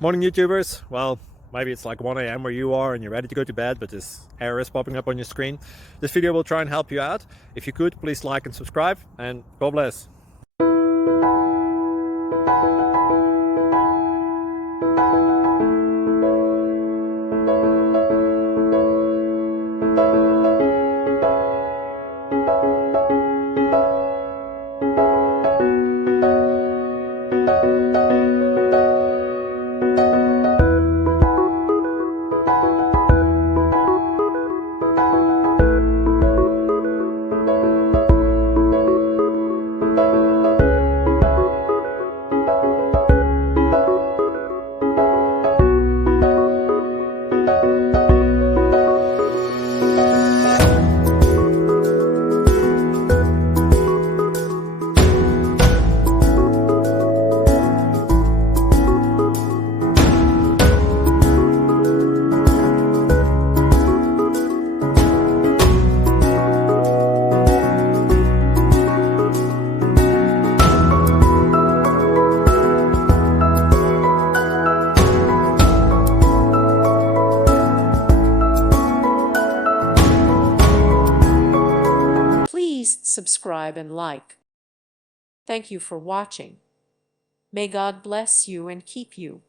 Morning YouTubers. Well, maybe it's like 1 a.m. where you are and you're ready to go to bed, but this error is popping up on your screen. This video will try and help you out. If you could, please like and subscribe, and God bless. Please subscribe and like. Thank you for watching. May God bless you and keep you.